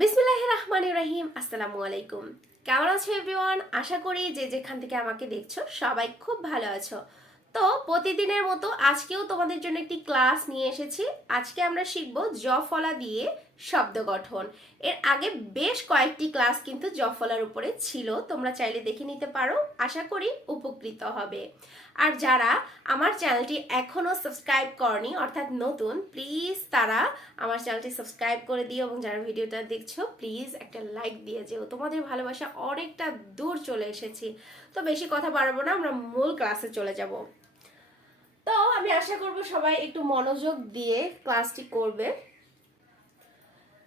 বিসমিল্লাহির রহমানির রহিম। আসসালামু আলাইকুম। কেমন আছো এভরিওয়ান? আশা করি যে যেখান থেকে আমাকে দেখছো সবাই খুব ভালো আছো। তো প্রতিদিনের মতো আজকেও তোমাদের জন্য একটি ক্লাস নিয়ে এসেছি। আজকে আমরা শিখব জফলা দিয়ে শব্দ গঠন। এর আগে বেশ কয়েকটি ক্লাস কিন্তু জফলার উপরে ছিল, তোমরা চাইলে দেখে নিতে পারো। আশা করি উপকৃত হবে। আর যারা আমার চ্যানেলটি এখনো সাবস্ক্রাইব করনি অর্থাৎ নতুন, প্লিজ তারা আমার চ্যানেলটি সাবস্ক্রাইব করে দিও এবং যারা ভিডিওটা দেখছো প্লিজ একটা লাইক দিয়ে যেও। তোমাদের ভালোবাসা অনেকটা দূর চলে এসেছি। তো বেশি কথা বাড়াবো না, আমরা মূল ক্লাসে চলে যাব। তো আমি আশা করব সবাই একটু মনোযোগ দিয়ে ক্লাসটি করবে।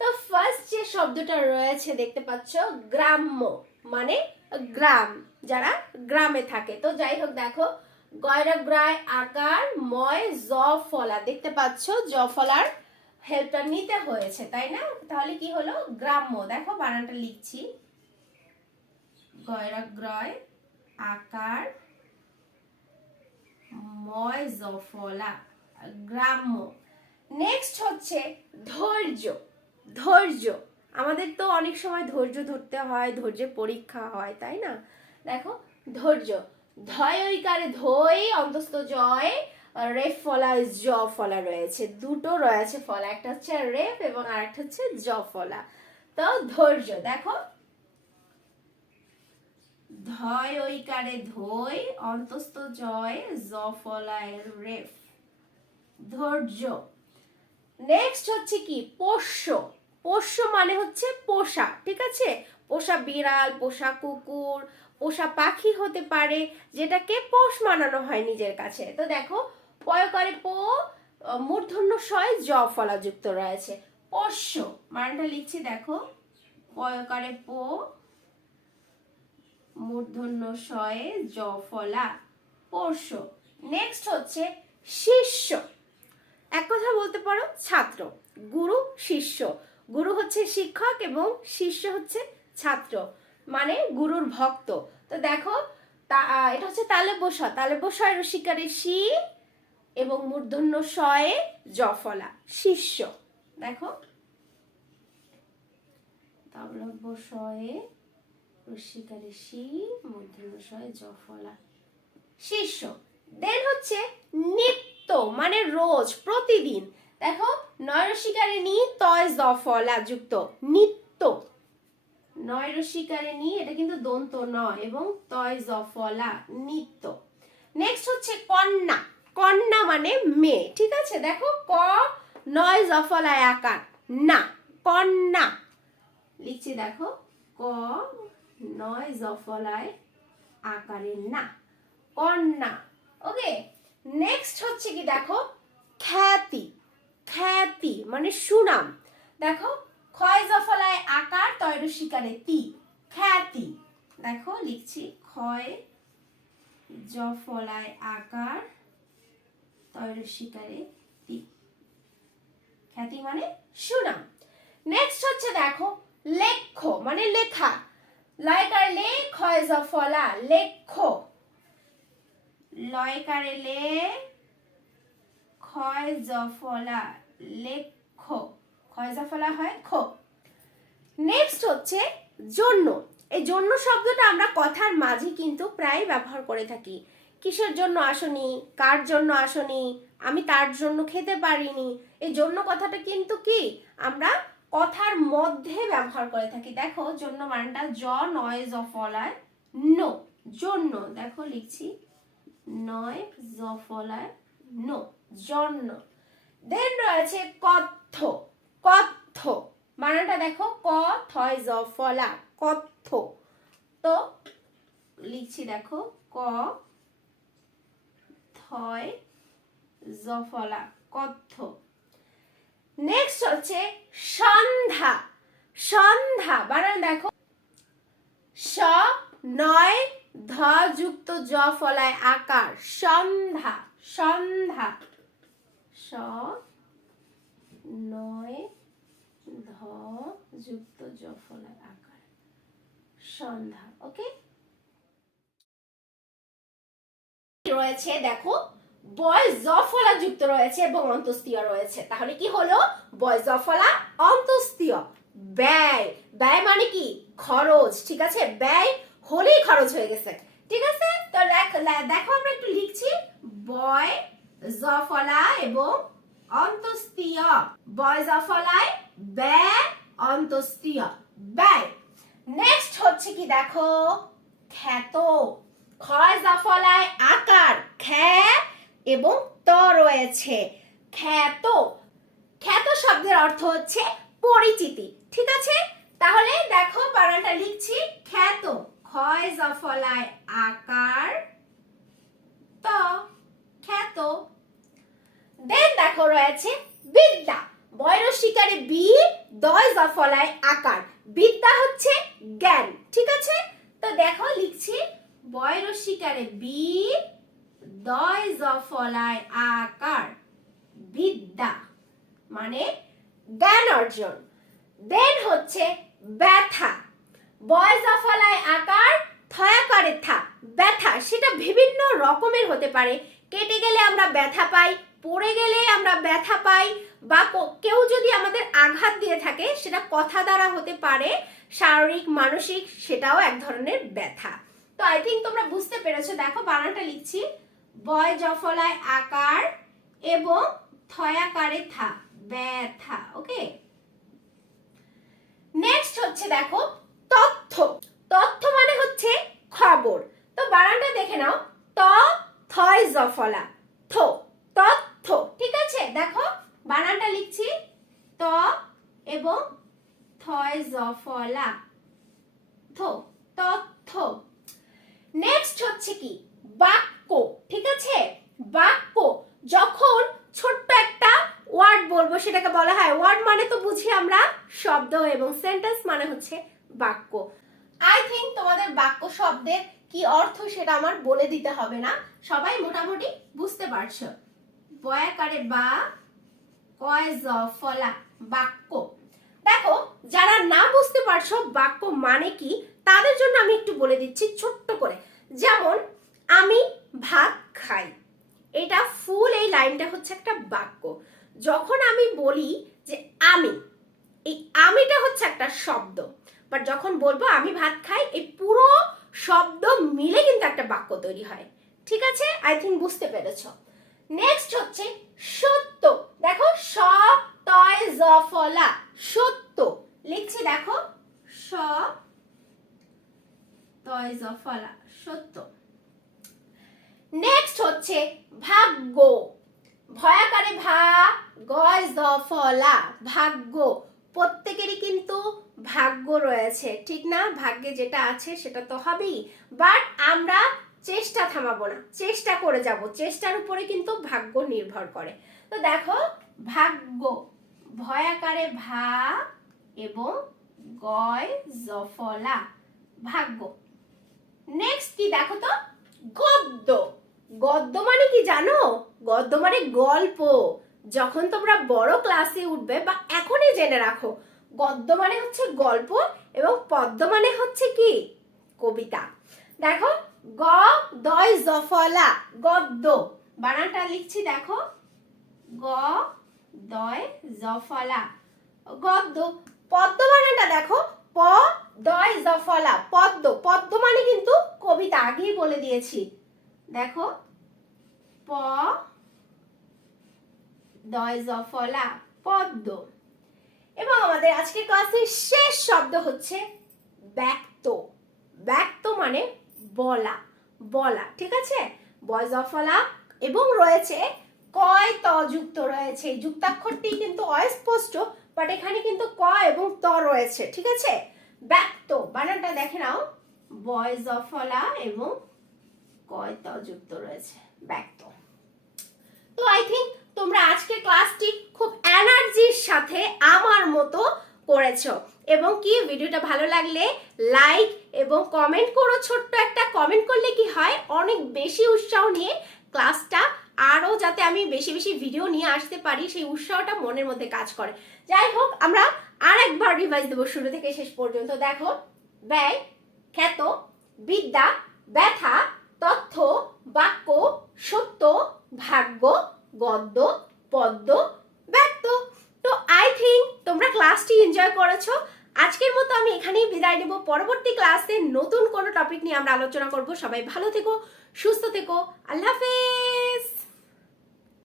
তো ফার্স্ট যে শব্দটা রয়েছে দেখতে পাচ্ছ, গ্রাম্য মানে গ্রাম, যারা গ্রামে থাকে। তো যাই হোক, দেখো গয়রা গ্রায় আকার ময় জ ফলা, দেখতে পাচ্ছ জফলার হেল্পটা নিতে হয়েছে, তাই না? তাহলে কি হলো? গ্রাম্য। দেখো বানানটা লিখছি, গয়রা গ্রয় আকার ময় জফলা, গ্রাম্য। নেক্সট হচ্ছে ধৈর্য। ধৈর্য, আমাদের তো অনেক সময় ধৈর্য ধরতে হয়, ধৈর্যের পরীক্ষা হয়, তাই না? দেখো ধৈর্য, ধয় ঐকারে ধৈ অন্তস্থ জয় রেফ ফলা জ ফলা রয়েছে, দুটো রয়েছে ফলা, একটা হচ্ছে রেফ এবং আরেকটা হচ্ছে জ ফলা। তো ধৈর্য, দেখো ধয় ঐকারে ধৈ অন্তস্থ জয় জ ফলায় রেফ, ধৈর্য। নেক্সট হচ্ছে কি? পোষ্য। পোষ্য মানে হচ্ছে পোষা, ঠিক আছে? পোষা বিড়াল, পোষা কুকুর, পোষা পাখি হতে পারে, যেটাকে পোষ মানানো হয় নিজের কাছে। তো দেখো পয়কারে পো মূর্ধন্য শয় জ ফলা যুক্ত রয়েছে, পোষ্য। মানটা লিখছি, দেখো পয়কারে পো মূর্ধন্য শয়ে জ ফলা, পোষ্য। নেক্সট হচ্ছে শিষ্য। এক কথা বলতে পারো ছাত্র। গুরু শিষ্য, গুরু হচ্ছে শিক্ষক এবং শিষ্য হচ্ছে ছাত্র, মানে গুরুর ভক্ত। তো দেখো এটা হচ্ছে তালে বসা, তালে বসায় রসিকারে শি এবং মূর্ধন্য শয়ে জফলা, শিষ্য। দেখো তালে বসায় রসিকারে শি মূর্ধন্য শয়ে জফলা, শিষ্য। দেন হচ্ছে নিত্য মানে রোজ, প্রতিদিন। দেখো নয়রসিকারে নি তয় জফলা যুক্ত, নিত্য। নয়রসিকারে নি, এটা কিন্তু দন্ত নয়, এবং তয় জফলা, নিত্য। নেক্সট হচ্ছে কন্যা। কন্যা মানে মেয়ে, ঠিক আছে? দেখো ক নয় জফলায় আকার না, কন্যা লিখছি, দেখো ক নয় জফলায় আকারে না, কন্যা। ওকে, নেক্সট হচ্ছে কি? দেখো খ্যাতি। খ্যাতি মানে সুনাম। দেখো ক্ষয় জফলায় আকার তয় রসিকারে তি, খ্যাতি। দেখো লিখছি, ক্ষয় জফলায় আকার তয় রসিকারে তি, খ্যাতি মানে সুনাম। নেক্সট হচ্ছে দেখো লেখ্য মানে লেখা, লয়কার লে ক্ষয় জফলা লেখ্য, লয়কারে লে ক্ষয় জফলা লেখ্য, ক্ষয় জফলা হয় খ। নেক্সট হচ্ছে জন্য। এই জন্য শব্দটা আমরা কথার মাঝে কিন্তু প্রায় ব্যবহার করে থাকি। কিসের জন্য আসনি, কার জন্য আসনি, আমি তার জন্য খেতে পারিনি, এই জন্য কথাটা কিন্তু কি আমরা কথার মধ্যে ব্যবহার করে থাকি। দেখো জন্য মানটা জ নয় জফলায় নো, জন্য। দেখো লিখছি, নয় জফলায় নো, জন্য। দেন রয়েছে কথ্য। কথ্য মানাটা দেখো ক থয় জফলা, কথ্য। তো লিখছি, দেখো ক থয় জফলা, কথ্য। নেক্সট হচ্ছে সন্ধ্যা। সন্ধ্যা বানান দেখো, স নয় ধ যুক্ত জ ফলায় আকার, সন্ধ্যা, সন্ধ্যা। স নয় ধ যুক্ত জ ফলায় আকার, সন্ধ্যা। ওকে, রয়েছে দেখো বয় জফলা যুক্ত রয়েছে এবং অন্তস্তীয় রয়েছে। তাহলে কি হলো? বয় জফলা অন্তস্তীয়। ব্যয়। ব্যয় মানে কি? খরচ। ঠিক আছে, ব্যয় হলেই খরচ হয়ে গেছে। ঠিক আছে, তো দেখো আমরা একটু লিখছি বয় জফলা এবং অন্তস্তীয়। বয় জফলায় ব্যয়, অন্তস্তীয় ব্যয়। নেক্সট হচ্ছে কি দেখো খ্যাত। ক্ষয় জফলায় আকার খ্যা এবং ত রয়েছে। খ্যাত। খ্যাত শব্দের অর্থ হচ্ছে পরিচিতি। ঠিক আছে, তাহলে দেখো বানানটা লিখছি খ্যাত। ক্ষয় জফলায় আকার ত, খ্যাত। দেন দেখো রয়েছে বিদ্যা। বয়রস্বীকারে বি, দয় জফলায় আকার। বিদ্যা হচ্ছে জ্ঞান। ঠিক আছে, তো দেখো লিখছি বয়রস্বীকারে বি, দয় জফলায় আকার। বিদ্যা মানে জ্ঞান অর্জন। দেন হচ্ছে ব্যথা। বয় জফলায় আকার, থয়াকারে থা। ব্যথা সেটা বিভিন্ন রকমের হতে পারে। কেটে গেলে আমরা ব্যথা পাই, পড়ে গেলে আমরা ব্যথা পাই, বা কেউ যদি আমাদের আঘাত দিয়ে থাকে সেটা কথা দ্বারা হতে পারে, শারীরিক মানসিক, সেটাও এক ধরনের ব্যথা। তো আই থিঙ্ক তোমরা বুঝতে পেরেছো। দেখো বানানটা লিখছি বয় জফলায় আকার এবং থয়াকারে থা, ব্যথা। ওকে, নেক্সট হচ্ছে দেখো তথ্য। তথ্য মানে হচ্ছে খবর। তো বানানটা দেখে নাও ত থয় জফলা থ, তথ্য। ঠিক আছে, দেখো বানানটা লিখছি ত এবং থয় জফলা থ, তথ্য। নেক্সট হচ্ছে কি বাক্য। ঠিক আছে, বাক্য যখন ছোট্ট একটা ওয়ার্ড বলবো সেটাকে বলা হয় ওয়ার্ড। মানে তো বুঝি আমরা শব্দ, এবং সেন্টেন্স মানে হচ্ছে বাক্য। আই থিঙ্ক তোমাদের বাক্য শব্দের কি অর্থ সেটা আমার বলে দিতে হবে না, সবাই মোটামুটি বুঝতে পারছো। বয়াকারে বা, কয় জফলা বাক্য। দেখো যারা না বুঝতে পারছো বাক্য মানে কি তাদের জন্য আমি একটু বলে দিচ্ছি ছোট্ট করে। যেমন আমি ভাত খাই, এটা ফুল এই লাইনটা হচ্ছে একটা বাক্য। যখন আমি বলি যে আমি, এই আমিটা হচ্ছে একটা শব্দ, বাট যখন বলবো আমি ভাত খাই, এই পুরো শব্দ মিলে কিন্তু একটা বাক্য তৈরি হয়। ঠিক আছে, আই থিঙ্ক বুঝতে পেরেছো। নেক্সট হচ্ছে সত্য। দেখো স তয় জফলা সত্য লিখছি, দেখো স তয় জফলা সত্য। নেক্সট হচ্ছে ভাগ্য। ভয়াকারে ভা, গয় জফলা ভাগ্য। প্রত্যেকেরই কিন্তু ভাগ্য রয়েছে, ঠিক না? ভাগ্যে যেটা আছে সেটা তো হবেই, বাট আমরা চেষ্টা থামাবো না, চেষ্টা করে যাব। চেষ্টার উপরে কিন্তু ভাগ্য নির্ভর করে। তো দেখো ভাগ্য, ভয়াকারে ভা এবং গয় জফলা ভাগ্য। নেক্সট কি দেখো তো গদ্য। গদ্য মানে কি জানো? গদ্য মানে গল্প। যখন তোমরা বড় ক্লাসে উঠবে বা এখনই জেনে রাখো, গদ্য মানে হচ্ছে গল্প এবং পদ্য মানে হচ্ছে কি কবিতা। দেখো গ দয় জফলা গদ্য। বানানটা লিখছি দেখো গ দয় জফলা গদ্য। পদ্য বানানটা দেখো প দয় জফলা পদ্য। পদ্য মানে কিন্তু কবিতা, আগেই বলে দিয়েছি। দেখো প দয় জফলা পদ্য। এবং আমাদের আজকের ক্লাসের শেষ শব্দ হচ্ছে ব্যক্ত। ব্যক্ত মানে বলা, বলা। ঠিক আছে, বয় জফলা এবং রয়েছে কয় ত যুক্ত রয়েছে। যুক্তাক্ষরটি কিন্তু অস্পষ্ট, বাট এখানে কিন্তু ক এবং ত রয়েছে। ঠিক আছে, ব্যক্ত বানানটা দেখে নাও বয় জফলা এবং কয় ত যুক্ত রয়েছে, ব্যক্ত। তো আই থিঙ্ক তোমরা আজকের ক্লাসটি খুব এনার্জির সাথে আমার মতো করেছো, এবং কি ভিডিওটা ভালো লাগলে লাইক এবং কমেন্ট করো। ছোট্ট একটা কমেন্ট করলে কি হয়, অনেক বেশি উৎসাহ নিয়ে ক্লাসটা আরো যাতে আমি বেশি বেশি ভিডিও নিয়ে আসতে পারি, সেই উৎসাহটা মনের মধ্যে কাজ করে। যাই হোক, আমরা আরেকবার রিভাইজ দেবো শুরু থেকে শেষ পর্যন্ত। দেখো ব্যয়, খ্যাত, বিদ্যা, ব্যথা, তথ্য, বাক্য, সত্য, ভাগ্য, গদ্য, পদ্য, ব্যক্ত। তো আই থিঙ্ক তোমরা ক্লাস ক্লাসটি এনজয় করেছো। আজকের মতো আমি এখানেই বিদায় নেব। পরবর্তী ক্লাসে নতুন কোনো টপিক নিয়ে আমরা আলোচনা করব। সবাই ভালো থেকো, সুস্থ থেকো। আল্লাহ হাফেজ।